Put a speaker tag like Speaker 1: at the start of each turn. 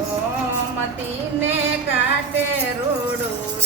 Speaker 1: ગોમતીને કાટે રૂડું